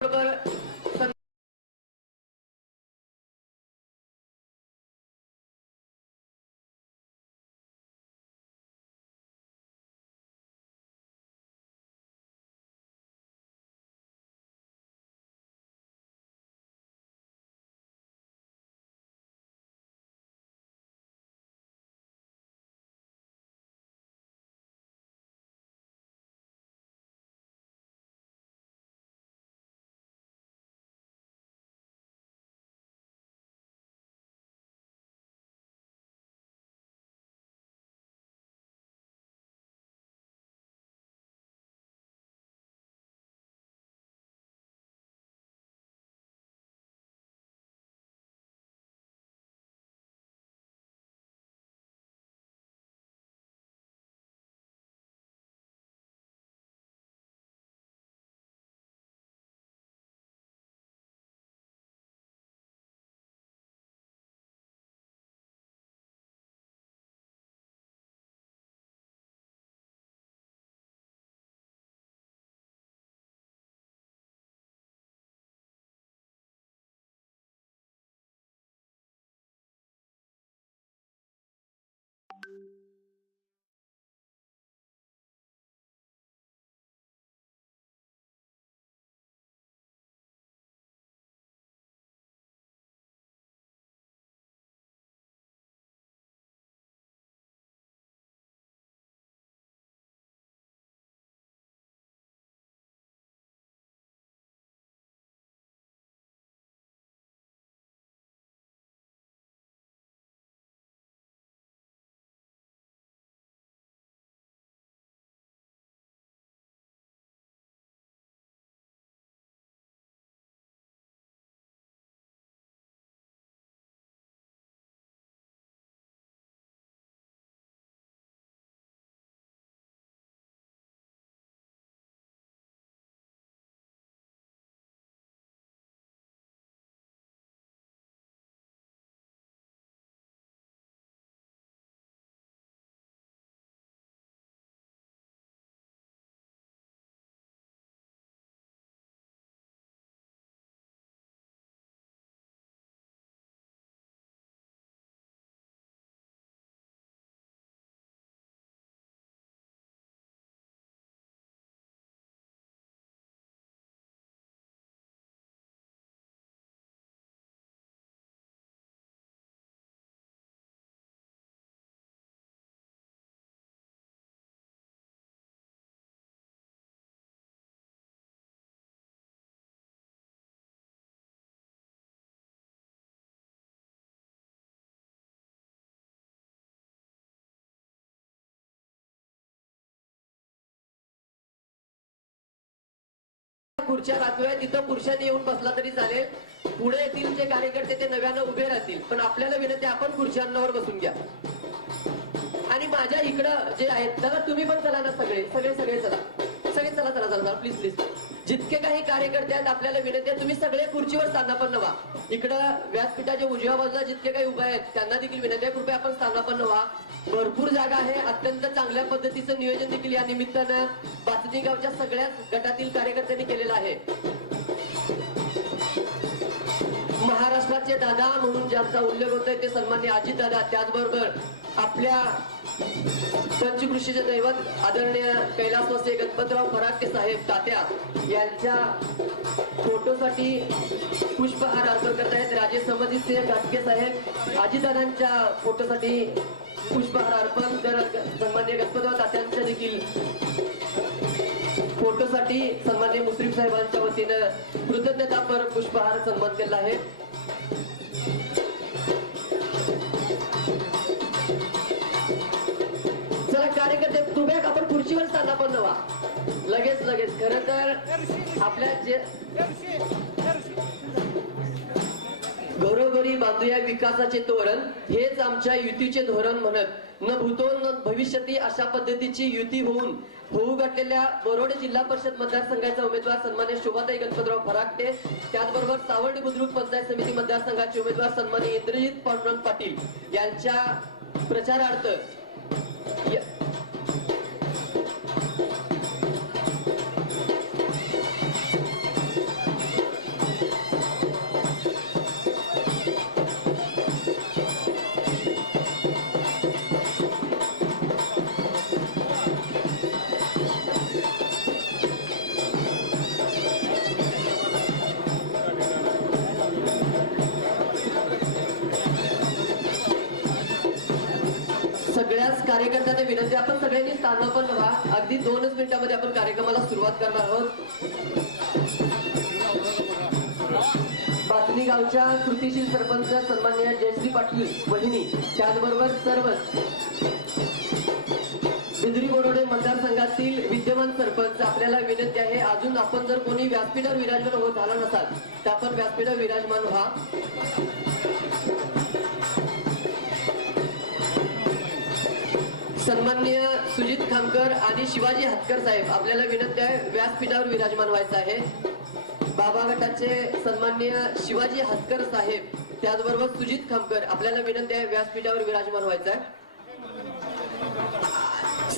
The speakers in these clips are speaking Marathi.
不不。खुर्च्या राखव्या तिथं पुरुषांनी येऊन बसला तरी चालेल. पुढे येथील जे कार्यकर्ते ते नव्यानं उभे राहतील. पण आपल्याला विनंती आपण खुर्च्यांवर बसून घ्या. आणि माझ्या इकडं जे आहेत त्याला तुम्ही पण चला ना सगळे. सगळे सगळे चला. सगळे चला चला चला चला प्लीज प्लीज जितके काही कार्यकर्ते आहेत आपल्याला विनंती आहे तुम्ही सगळे खुर्चीवर स्थानापन्न व्हा. इकडं व्यासपीठाच्या उजव्या बाजूला जितके काही उभे आहेत त्यांना देखील विनंती आहे कृपया आपण स्थानापन्न व्हा. भरपूर जागा आहे अत्यंत चांगल्या पद्धतीचं नियोजन देखील या निमित्तानं बातमी गावच्या सगळ्याच गटातील कार्यकर्त्यांनी केलेलं आहे. महाराष्ट्राचे दादा म्हणून ज्यांचा उल्लेख होतोय ते सन्मान्य आजी दादा त्याचबरोबर आपल्या पंचकृषीचे दैवत आदरणीय कैलासवासी गणपतराव फराके साहेब तात्या यांच्या फोटोसाठी पुष्पहार अर्पण करत आहेत राजे समजितसिंह घाटके साहेब आजीदादांच्या फोटोसाठी पुष्पहार अर्पण तर सन्मान्य गणपतराव तात्यांच्या देखील फोटोसाठी सन्मान्य मुश्रीफ साहेबांच्या वतीनं कृतज्ञतापर पुष्पहार सन्मान केला आहे. चला कार्यकर्ते तुम्ही आपण खुर्चीवर स्थानापन्न व्हा लगेच लगेच. खर तर आपल्या जे घरोघरी बांधूया विकासाचे तोरण हेच आमच्या युतीचे धोरण म्हणत न भूतो न भविष्यती अशा पद्धतीची युती होऊन होऊ घातलेल्या बोरोडे जिल्हा परिषद मतदारसंघाचा उमेदवार सन्मान्य शोभाताई गणपतराव फराकटे त्याचबरोबर सावर्डी बुद्रुक पंचायत समिती मतदारसंघाचे उमेदवार सन्मान्य इंद्रजित पांडुरंग पाटील यांच्या प्रचारार्थ कार्यकर्त्यांना विनंती आपण सगळ्यांनी स्थान पण व्हा अगदी दोनच मिनिटांमध्ये आपण कार्यक्रमाला सुरुवात करणार आहोत. बातमी गावच्या कृतीशील सरपंच सन्मान्य जयश्री पाटील वहिनी त्याचबरोबर सर्वच. बिंदुरी बोरोडे मतदारसंघातील विद्यमान सरपंच आपल्याला विनंती आहे अजून आपण जर कोणी व्यासपीठावर विराजमान होत झाला नसाल तर आपण व्यासपीठावर विराजमान व्हा. सन्मान्य सुजित खामकर आणि शिवाजी हातकर साहेब आपल्याला विनंती आहे व्यासपीठावर विराजमान व्हायचं आहे. बाबा गटाचे सन्माननीय शिवाजी हातकर साहेब त्याचबरोबर सुजित खामकर आपल्याला विनंती आहे व्यासपीठावर विराजमान व्हायचं आहे.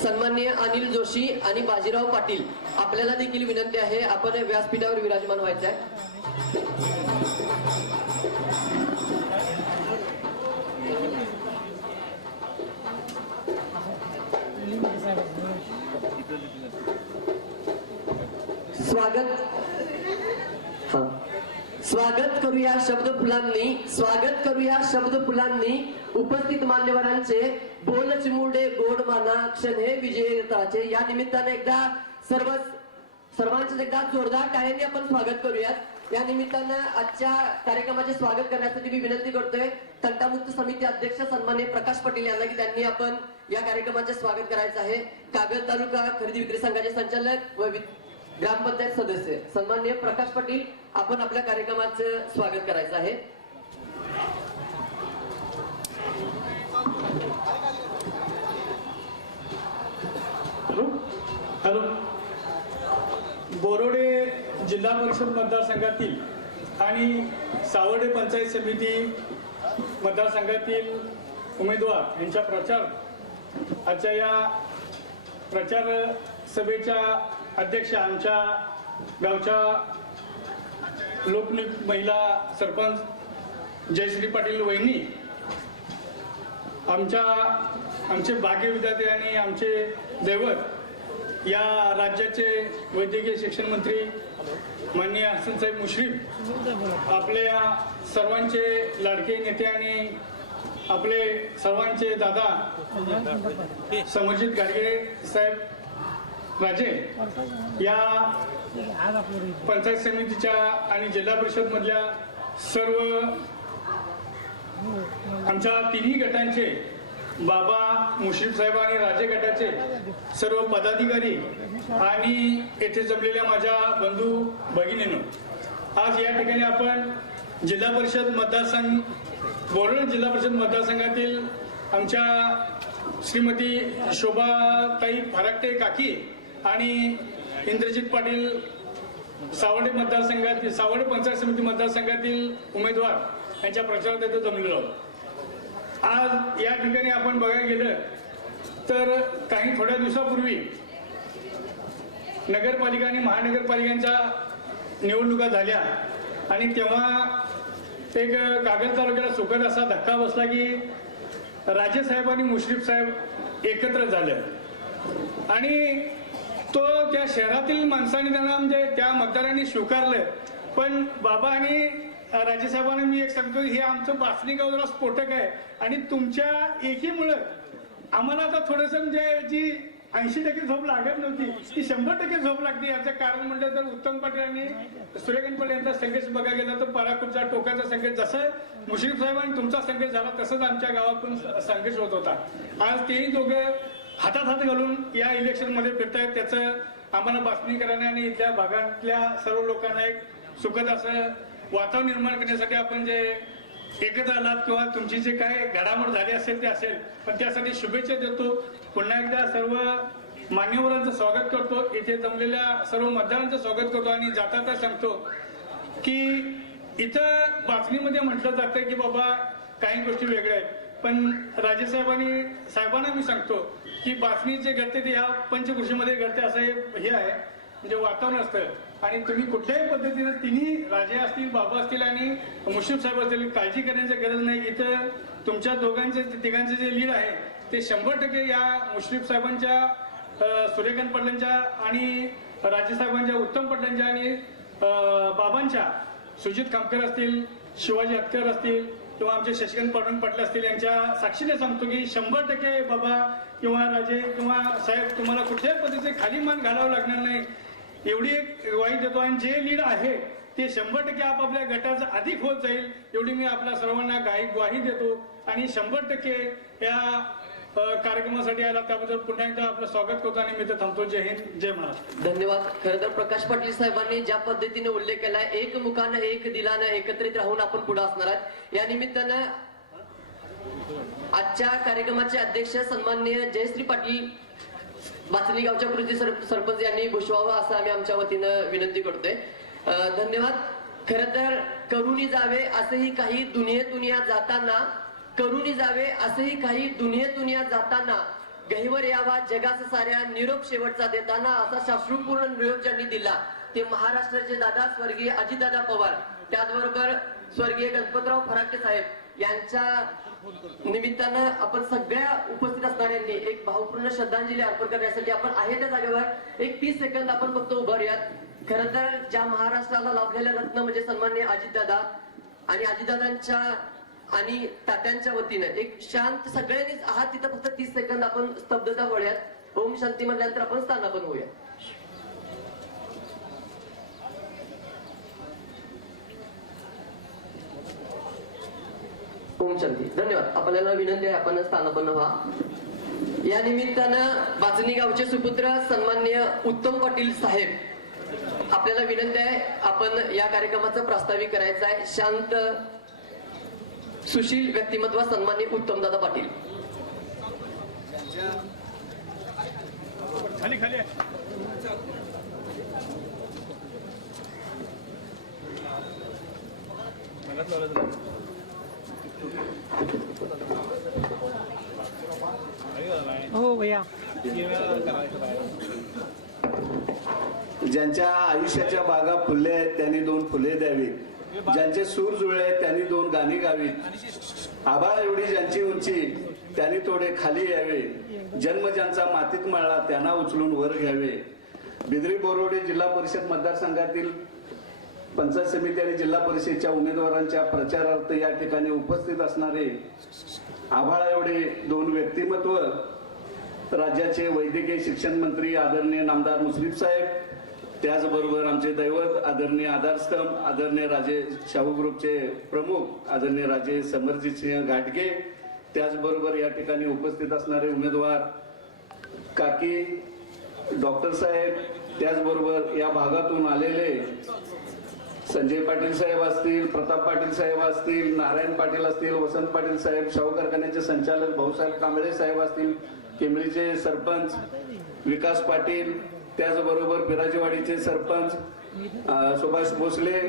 सन्माननीय अनिल जोशी आणि बाजीराव पाटील आपल्याला देखील विनंती आहे आपण व्यासपीठावर विराजमान व्हायचं आहे. स्वागत. हा. स्वागत करूया शब्द फुलांनी स्वागत करूया शब्द फुलांनी. उपस्थित मान्यवरांचे बोल चिमुरडे गोड माना क्षण हे विजयताचे या निमित्ताने एकदा सर्व सर्वांचं एकदा जोरदार टाळ्यांनी आपण स्वागत करूयात. या निमित्तानं आजच्या कार्यक्रमाचे स्वागत करण्यासाठी मी विनंती करतोय तंटामुक्त समिती अध्यक्ष सन्मान्य प्रकाश पाटील यांना की त्यांनी आपण या कार्यक्रमाचे स्वागत करायचं आहे. कागद तालुका खरेदी विक्री संघाचे संचालक वि- ग्रामपंचायत सदस्य सन्मान्य प्रकाश पाटील आपण आपल्या कार्यक्रमाचं स्वागत करायचं आहे. हॅलो? हॅलो? बोरोडे जिल्हा परिषद मतदारसंघातील आणि सावर्डे पंचायत समिती मतदारसंघातील उमेदवार यांचा प्रचार आजच्या या प्रचार सभेच्या अध्यक्ष आमच्या गावच्या लोकनियुक्त महिला सरपंच जयश्री पाटील वहिनी आमच्या आमचे भाग्य विद्यार्थी आणि आमचे दैवत या राज्याचे वैद्यकीय शिक्षण मंत्री माननीय हसनसाहेब मुश्रीफ आपल्या सर्वांचे लाडके नेते आणि आपले सर्वांचे दादा समर्जित गाडगे साहेब राजे या पंचायत समितीच्या आणि जिल्हा परिषद मधल्या सर्व आमच्या तिन्ही गटांचे बाबा मुश्रीफ साहेब आणि राजे गटाचे सर्व पदाधिकारी आणि येथे जमलेल्या माझ्या बंधू भगिनीनं आज या ठिकाणी आपण जिल्हा परिषद मतदारसंघ बोरण जिल्हा परिषद मतदारसंघातील आमच्या श्रीमती शोभाताई फराकटे काकी आणि इंद्रजित पाटील सावडे मतदारसंघातील सावडे पंचायत समिती मतदारसंघातील उमेदवार यांच्या प्रचारात इथं जमलेलो आहोत. आज या ठिकाणी आपण बघायला गेलं तर काही थोड्या दिवसापूर्वी नगरपालिका आणि महानगरपालिकांच्या निवडणुका झाल्या. आणि तेव्हा एक कागद तालुक्याला सुखद असा धक्का बसला की राजेसाहेब आणि मुश्रीफ साहेब एकत्र झालं. आणि तो त्या शहरातील माणसाने त्यांना म्हणजे त्या मतदारांनी स्वीकारलं पण बाबा आणि राजेसाहेबांना मी एक सांगतो हे आमचं बासणी गावला स्फोटक आहे. आणि तुमच्या एकीमुळं आम्हाला आता थोडस म्हणजे जी ऐंशी टक्के झोप लागत नव्हती ती शंभर टक्के झोप लागते याचं कारण म्हटलं तर उत्तम पाटील आणि सूर्यकांत पाटील यांचा संघर्ष बघायला गेला तर पराकूटचा टोकाचा संघर्ष. जसं मुश्रीफ साहेब आणि तुमचा संघर्ष झाला तसंच आमच्या गावातून संघर्ष होत होता. आज तेही दोघं हातात हात घालून या इलेक्शनमध्ये फिरतायत. त्याचं आम्हाला बातमी करण्याने आणि इथल्या भागातल्या सर्व लोकांना एक सुखद असं वातावरण निर्माण करण्यासाठी आपण जे एकत्र आलात किंवा तुमची जे काय घडामोड झाली असेल ते असेल पण त्यासाठी शुभेच्छा देतो. पुन्हा एकदा सर्व मान्यवरांचं स्वागत करतो. इथे जमलेल्या सर्व मतदारांचं स्वागत करतो आणि जाता सांगतो की इथं बातमीमध्ये म्हटलं जातं की बाबा काही गोष्टी वेगळ्या आहेत. पण राजेसाहेबांनी साहेबांना मी सांगतो की बातमी जे घडते ते ह्या पंचकृषीमध्ये घडते असं हे हे आहे. म्हणजे वातावरण असतं. आणि तुम्ही कुठल्याही पद्धतीनं तिन्ही राजे असतील बाबा असतील आणि मुश्रीफ साहेब असतील काळजी करण्याची गरज नाही. इथं तुमच्या दोघांचे तिघांचे जे लीड आहे ते शंभर टक्के या मुश्रीफ साहेबांच्या सूर्यकांत पाटलांच्या आणि राजेसाहेबांच्या उत्तम पटलांच्या आणि बाबांच्या सुजित खामकर असतील शिवाजी हतकर असतील किंवा आमचे शशिकांत पाटण पटले असतील यांच्या साक्षीने सांगतो की शंभर टक्के बाबा किंवा राजे किंवा साहेब तुम्हाला कुठल्याही पद्धतीचे खाली मान घालावं लागणार नाही. एवढी एक ग्वाही देतो आणि जे लीड आहे ते शंभर टक्के आपापल्या गटाचं अधिक होत जाईल एवढी मी आपल्या सर्वांना गाई ग्वाही देतो. आणि शंभर टक्के या कार्यक्रमासाठी आला त्याबद्दल पुन्हा एकदा आपलं स्वागत करतो आणि मी ते थांबतो. जय हिंद जय महाराष्ट्र धन्यवाद. खरं तर प्रकाश पाटील साहेबांनी ज्या पद्धतीने उल्लेख केलाय एक मुखानं एक दिलानं एकत्रित राहून आपण पुढे असणार आहात. या निमित्तानं आजच्या कार्यक्रमाचे अध्यक्ष सन्माननीय जयश्री पाटील बाचणी गावच्या कृती सरपंच यांनी भूषवावं असं आम्ही आमच्या वतीनं विनंती करतोय. धन्यवाद. खर तर करुणी जावे असंही काही दुनिये दुनिया जाताना करुणी जावे असंही काही दुनिये दुनिया जाताना गहिवर यावा जगास साऱ्या निरोप शेवटचा देताना असा शास्त्रपूर्ण निरोप ज्यांनी दिला ते महाराष्ट्राचे दादा स्वर्गीय अजितदादा पवार. त्याचबरोबर स्वर्गीय गणपतराव फराटे साहेब यांच्या निमित्तानं आपण सगळ्या उपस्थित असणाऱ्यांनी एक भावपूर्ण श्रद्धांजली अर्पण करण्यासाठी आपण आहे त्या जागेवर. एक तीस सेकंद आपण फक्त उभारूयात खर तर ज्या महाराष्ट्राला लाभलेल्या रत्न म्हणजे सन्मान्य अजितदादा आणि अजितदादांच्या आणि तात्यांच्या वतीनं एक शांत सगळ्यांनीच आहात. तिथं फक्त तीस सेकंद आपण स्तब्धता वळूयात ओम शांती म्हटल्यानंतर आपण स्थानापन्न होऊया ओम शांती धन्यवाद. आपल्याला विनंती आहे आपण स्थानापन्न व्हा. या निमित्तानं बाचणी गावचे सुपुत्र सन्माननीय उत्तम पाटील साहेब आपल्याला विनंती आहे आपण या कार्यक्रमाचं प्रास्ताविक करायचं आहे. शांत सुशील व्यक्तिमत्व सन्माननीय उत्तमदादा पाटील. खाली खाली. हो भैया ज्यांच्या आयुष्याच्या बागा फुलल्या आहेत त्यांनी दोन फुले द्यावीत. ज्यांचे सूर जुळले आहेत त्यांनी दोन गाणी गावीत. आभाळ एवढी ज्यांची उंची त्यांनी थोडे खाली यावे. जन्म ज्यांचा मातीत मळला त्यांना उचलून वर घ्यावे. बिद्री बोरोडे जिल्हा परिषद मतदारसंघातील पंचायत समिती आणि जिल्हा परिषदच्या उमेदवारांच्या प्रचारार्थ या ठिकाणी उपस्थित असणारे आभाळा एवढे दोन व्यक्तिमत्व राज्याचे वैद्यकीय शिक्षण मंत्री आदरणीय नामदार मुश्रीफ साहेब त्याचबरोबर आमचे दैवत आदरणीय आधारस्तंभ आदरणीय राजे शाहू ग्रुपचे प्रमुख आदरणीय राजे समरजित सिंह घाटगे त्याचबरोबर या ठिकाणी उपस्थित असणारे उमेदवार काकी डॉक्टर साहेब त्याचबरोबर या भागातून आलेले संजय पाटील साहेब असतील प्रताप पाटील साहेब असतील नारायण पाटील असतील वसंत पाटील साहेब शाहू कारखान्याचे संचालक भाऊसाहेब कांबळे साहेब असतील केंबरीचे सरपंच विकास पाटील त्याचबरोबर बिराजेवाडीचे सरपंच सुभाष भोसले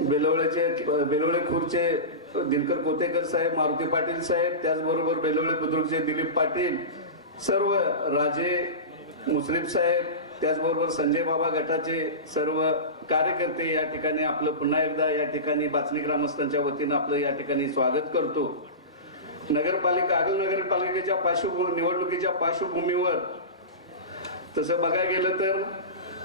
बेलवळेचे बेलवळे खुर्चे दिनकर कोतेकर साहेब मारुती पाटील साहेब त्याचबरोबर बेलवळे बुद्रुकचे दिलीप पाटील सर्व राजे मुस्लिम साहेब त्याचबरोबर संजय बाबा गटाचे सर्व कार्यकर्ते या ठिकाणी आपलं पुन्हा एकदा या ठिकाणी बाचणी ग्रामस्थांच्या वतीनं आपलं या ठिकाणी स्वागत करतो. नगरपालिका आगल नगरपालिकेच्या पार्श्वभूमी निवडणुकीच्या पार्श्वभूमीवर. तसं बघायला गेलं तर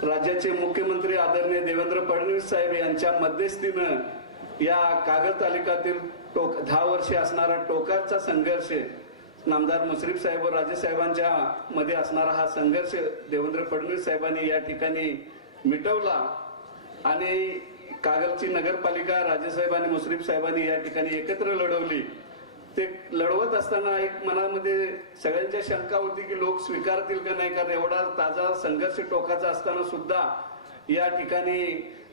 राज्याचे मुख्यमंत्री आदरणीय देवेंद्र फडणवीस साहेब यांच्या मध्यस्थीनं या कागद तालुक्यातील टोक दहा वर्षे असणारा टोकाचा संघर्ष नामदार मुश्रीफ साहेब व राजेसाहेबांच्या मध्ये असणारा हा संघर्ष देवेंद्र फडणवीस साहेबांनी या ठिकाणी मिटवला. आणि कागलची नगरपालिका राजेसाहेब आणि मुश्रीफ साहेबांनी या ठिकाणी एकत्र लढवली. ते लढवत असताना एक मनामध्ये सगळ्यांच्या शंका होती की लोक स्वीकारतील का नाही? कारण एवढा ताजा संघर्ष टोकाचा असताना सुद्धा या ठिकाणी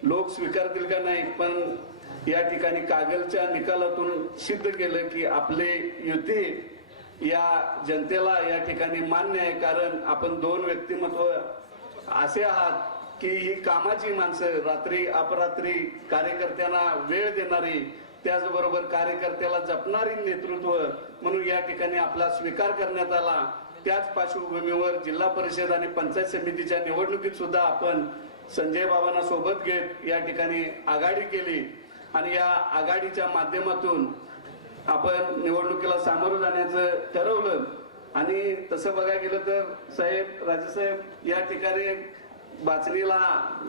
लोक स्वीकारतील का नाही? पण या ठिकाणी कागलच्या निकालातून सिद्ध केलं की आपले युती या जनतेला या ठिकाणी मान्य आहे. कारण आपण दोन व्यक्तिमत्व असे आहात की ही कामाची माणसं रात्री अपरात्री कार्यकर्त्यांना वेळ देणारी त्याचबरोबर कार्यकर्त्याला जपणारी नेतृत्व म्हणून या ठिकाणी आपला स्वीकार करण्यात आला. त्याच पार्श्वभूमीवर जिल्हा परिषद आणि पंचायत समितीच्या निवडणुकीत सुद्धा आपण संजय बाबांना सोबत घेत या ठिकाणी आघाडी केली. आणि या आघाडीच्या माध्यमातून आपण निवडणुकीला सामोरं जाण्याचं ठरवलं. आणि तसं बघायला गेलं तर साहेब राजेसाहेब या ठिकाणी बाचणीला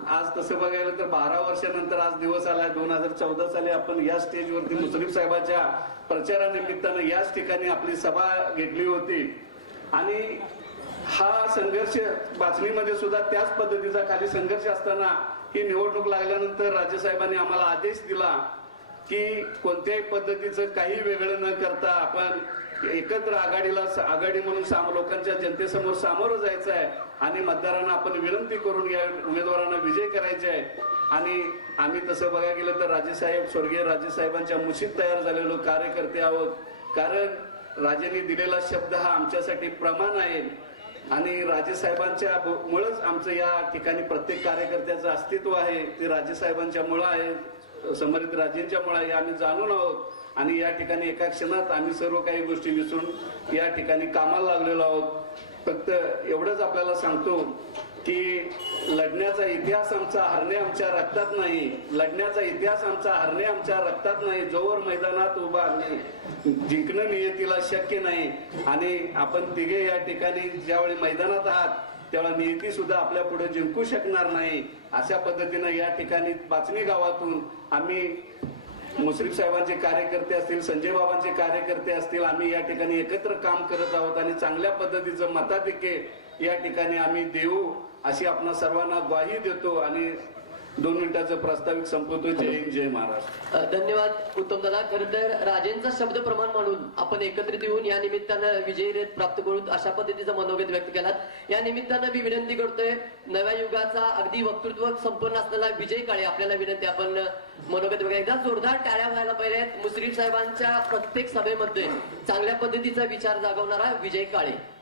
आज तसं बघायला तर बारा वर्षानंतर आज दिवस आलाय दोन हजार चौदा साली आपण या स्टेजवरती मुस्लिम साहेबाच्या प्रचारानिमित्तानं याच ठिकाणी आपली सभा घेतली होती. आणि हा संघर्ष बाचणीमध्ये सुद्धा त्याच पद्धतीचा खाली संघर्ष असताना ही निवडणूक लागल्यानंतर राजेसाहेबांनी आम्हाला आदेश दिला की कोणत्याही पद्धतीचं काही वेगळं न करता आपण एकत्र आघाडीला आघाडी म्हणून साम लोकांच्या जनतेसमोर सामोरं जायचं आहे आणि मतदारांना आपण विनंती करून या उमेदवारांना विजय करायचे आहे. आणि आम्ही तसं बघायला गेलं तर राजेसाहेब स्वर्गीय राजेसाहेबांच्या मुशीत तयार झालेलो कार्यकर्ते आहोत. कारण राजेंनी दिलेला शब्द हा आमच्यासाठी प्रमाण आहे. आणि राजेसाहेबांच्या मुळंच आमचं या ठिकाणी प्रत्येक कार्यकर्त्याचं अस्तित्व आहे. ते राजेसाहेबांच्या मुळं आहे समरित राजेंच्या मुळं आहे. आम्ही जाणून आहोत. आणि या ठिकाणी एका क्षणात आम्ही सर्व काही गोष्टी विसरून या ठिकाणी कामाला लागलेलो आहोत. फक्त एवढंच आपल्याला सांगतो की लढण्याचा इतिहास आमचा हरणे आमच्या रक्तात नाही. लढण्याचा इतिहास आमचा हरणे आमच्या रक्तात नाही. जोवर मैदानात उभा जिंकणं नियतीला शक्य नाही. आणि आपण तिघे या ठिकाणी ज्यावेळी मैदानात आहात त्यावेळेला नियती सुद्धा आपल्या पुढे जिंकू शकणार नाही. अशा पद्धतीनं या ठिकाणी पाचणी गावातून आम्ही मुश्रीफ साहेबांचे कार्यकर्ते असतील संजय बाबांचे कार्यकर्ते असतील आम्ही या ठिकाणी एकत्र काम करत आहोत आणि चांगल्या पद्धतीचं मताधिके या ठिकाणी आम्ही देऊ अशी आपणा सर्वांना ग्वाही देतो आणि दोन मिनिटाचं प्रास्ताविक संपवतो जय हिंद जय महाराष्ट्र. धन्यवाद उत्तम दादा. खर तर राजेंचा शब्द प्रमाण म्हणून आपण एकत्रित येऊन या निमित्तानं विजयी रेत प्राप्त करू अशा पद्धतीचा मनोगत व्यक्त केलात. या निमित्तानं मी विनंती करतोय नव्या युगाचा अगदी वक्तृत्व संपन्न असलेला विजय काळे आपल्याला विनंती आपण मनोगत वगैरे एकदा जोरदार टाळ्या व्हायला पाहिजेत मुस्लिम साहेबांच्या प्रत्येक सभेमध्ये चांगल्या पद्धतीचा विचार जागवणारा विजय काळे.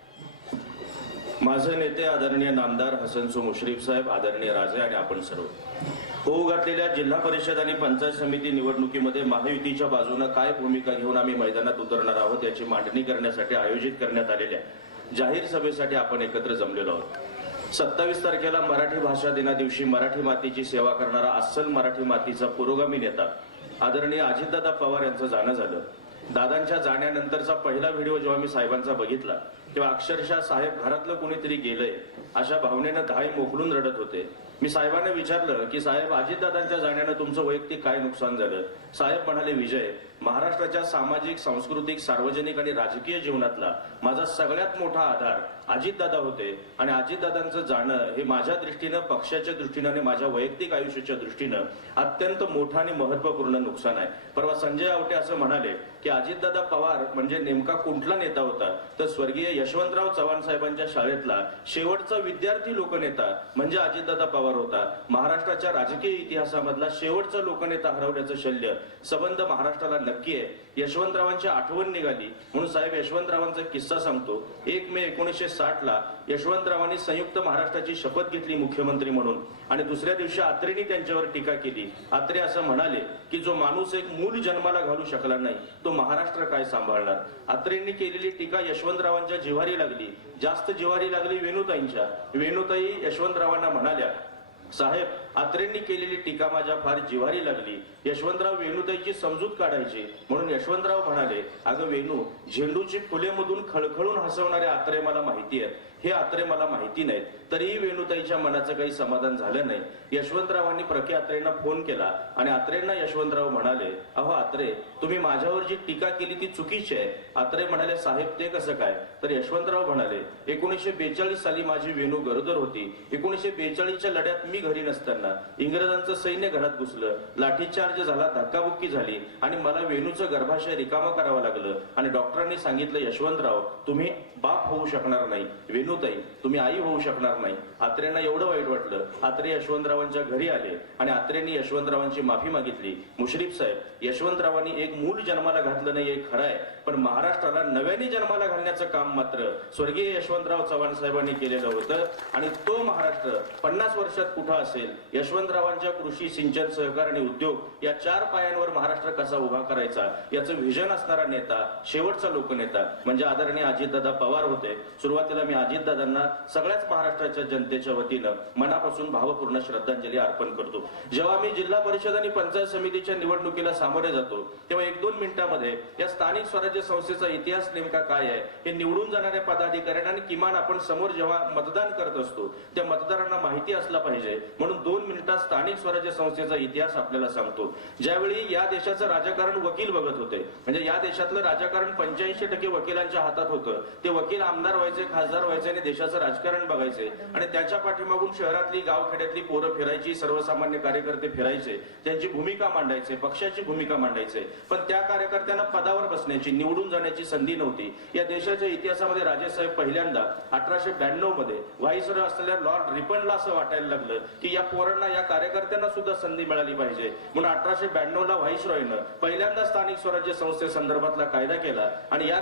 माझे नेते आदरणीय नामदार हसनसो मुश्रीफ साहेब आदरणीय राजे आणि आपण सर्व. होऊ घातलेल्या जिल्हा परिषद आणि पंचायत समिती निवडणुकीमध्ये महायुतीच्या बाजूने काय भूमिका घेऊन आम्ही मैदानात उतरणार आहोत याची मांडणी करण्यासाठी आयोजित करण्यात आलेल्या जाहीर सभेसाठी आपण एकत्र जमलेलो आहोत. सत्तावीस तारखेला मराठी भाषा दिना दिवशी मराठी मातीची सेवा करणारा अस्सल मराठी मातीचा पुरोगामी नेता आदरणीय अजितदादा पवार यांचं जाणं झालं. दादांच्या जाण्यानंतरचा पहिला व्हिडिओ जेव्हा मी साहेबांचा बघितला किंवा अक्षरशः साहेब घरातलं कोणीतरी गेलंय. अशा भावनेनं धाई मोकलून रडत होते. मी साहेबांना विचारलं की साहेब अजितदादांच्या जाण्यानं तुमचं वैयक्तिक काय नुकसान झालं? साहेब म्हणाले विजय महाराष्ट्राच्या सामाजिक सांस्कृतिक सार्वजनिक आणि राजकीय जीवनातला माझा सगळ्यात मोठा आधार अजितदादा होते. आणि अजितदादांचं जाणं हे माझ्या दृष्टीनं पक्षाच्या दृष्टीनं आणि माझ्या वैयक्तिक आयुष्याच्या दृष्टीनं अत्यंत मोठं आणि महत्त्वपूर्ण नुकसान आहे. परवा संजय आवटे असं म्हणाले की अजितदादा पवार म्हणजे नेमका कुठला नेता होता? तर स्वर्गीय यशवंतराव चव्हाण साहेबांच्या शाळेतला शेवटचा विद्यार्थी लोकनेता म्हणजे अजितदादा पवार होता. महाराष्ट्राच्या राजकीय इतिहासामधला शेवटचा लोकनेता हरवण्याचं शल्य संबंध महाराष्ट्राला नक्की आहे. यशवंतरावांची आठवण निघाली. म्हणून साहेब यशवंतरावांचा किस्सा सांगतो. एक मे एकोणीसशे साठ ला यशवंतरावांनी संयुक्त महाराष्ट्राची शपथ घेतली मुख्यमंत्री म्हणून. आणि दुसऱ्या दिवशी आत्रेनी त्यांच्यावर टीका केली. आत्रे असं म्हणाले की जो माणूस एक मूल जन्माला घालू शकला नाही तो महाराष्ट्र काय सांभाळणार? आत्रेंनी केलेली टीका यशवंतरावांच्या जिव्हारी लागली. जास्त जिव्हारी लागली वेणुताईंच्या. वेणुताई यशवंतरावांना म्हणाल्या साहेब आत्रेंनी केलेली टीका माझ्या फार जिवारी लागली. यशवंतराव वेणुताईची समजूत काढायची. म्हणून यशवंतराव म्हणाले अगं वेणू झेंडूची फुलेमधून खळखळून हसवणारे आत्रे मला माहिती आहेत. हे आत्रे मला माहिती नाहीत. तरीही वेणुताईच्या मनाचं काही समाधान झालं नाही. यशवंतरावांनी प्रके आत्रेंना फोन केला आणि आत्रेंना यशवंतराव म्हणाले अहो आत्रे तुम्ही माझ्यावर जी टीका केली ती चुकीची आहे. आत्रे म्हणाले साहेब ते कसं काय? तर यशवंतराव म्हणाले एकोणीसशे बेचाळीस साली माझी वेणू गरोदर होती. एकोणीसशे बेचाळीसच्या लढ्यात मी घरी नसताना इंग्रजांचं सैन्य घरात घुसलं. लाठीचार्ज झाला धक्काबुक्की झाली आणि मला वेणूचं गर्भाशय रिकामा करावं लागलं. आणि डॉक्टरांनी सांगितलं यशवंतराव तुम्ही बाप होऊ शकणार नाही. वेणूताई तुम्ही आई होऊ शकणार नाही. आत्र्यांना एवढं वाईट वाटलं. आत्रे यशवंतरावांच्या घरी आले आणि आत्रेंनी यशवंतरावांची माफी मागितली. मुश्रीफ साहेब यशवंतरावांनी एक मूल जन्माला घातलं नाही हे खरं आहे. पण महाराष्ट्राला नव्याने जन्माला घालण्याचं काम मात्र स्वर्गीय यशवंतराव चव्हाण साहेबांनी केलेलं होतं. आणि तो महाराष्ट्र पन्नास वर्षात कुठं असेल? यशवंतरावांच्या कृषी सिंचन सहकार आणि उद्योग या चार पायांवर महाराष्ट्र कसा उभा करायचा? याचं व्हिजन असणारा नेता शेवटचा लोकनेता म्हणजे आदरणीय अजितदादा पवार होते. सुरुवातीला मी अजितदादांना सगळ्याच महाराष्ट्राच्या जनतेच्या वतीनं मनापासून भावपूर्ण श्रद्धांजली अर्पण करतो. जेव्हा मी जिल्हा परिषद आणि पंचायत समितीच्या निवडणुकीला सामोरे जातो तेव्हा एक दोन मिनिटांमध्ये या स्थानिक स्वराज्य संस्थेचा इतिहास नेमका काय आहे हे निवडून जाणाऱ्या पदाधिकाऱ्यांना आणि किमान आपण समोर जेव्हा मतदान करत असतो त्या मतदारांना माहिती असला पाहिजे. म्हणून दोन दोन मिनिटात स्थानिक स्वराज्य संस्थेचा इतिहास आपल्याला सांगतो. ज्यावेळी या देशाचं राजकारण वकील बघत होते म्हणजे या देशातलं राजकारण पंच्याऐंशी टक्के वकिलांच्या हातात होतं. ते वकील आमदार व्हायचे खासदार व्हायचे आणि देशाचं राजकारण बघायचे. आणि त्याच्या पाठीमागून शहरातली गावखेड्यातली पोरं फिरायची सर्वसामान्य कार्यकर्ते फिरायचे त्यांची भूमिका मांडायचे पक्षाची भूमिका मांडायचे. पण त्या कार्यकर्त्यांना पदावर बसण्याची निवडून जाण्याची संधी नव्हती. या देशाच्या इतिहासामध्ये राजेसाहेब पहिल्यांदा अठराशे ब्याण्णवमध्ये व्हाईसरॉय असलेल्या लॉर्ड रिपनला असं वाटायला लागलं की या पोरांना या कार्यकर्त्यांना सुद्धा संधी मिळाली पाहिजे. म्हणून अठराशे ब्याण्णव ला व्हाईसरॉयनं पहिल्यांदा स्थानिक स्वराज्य संस्थेसंदर्भातला कायदा केला आणि या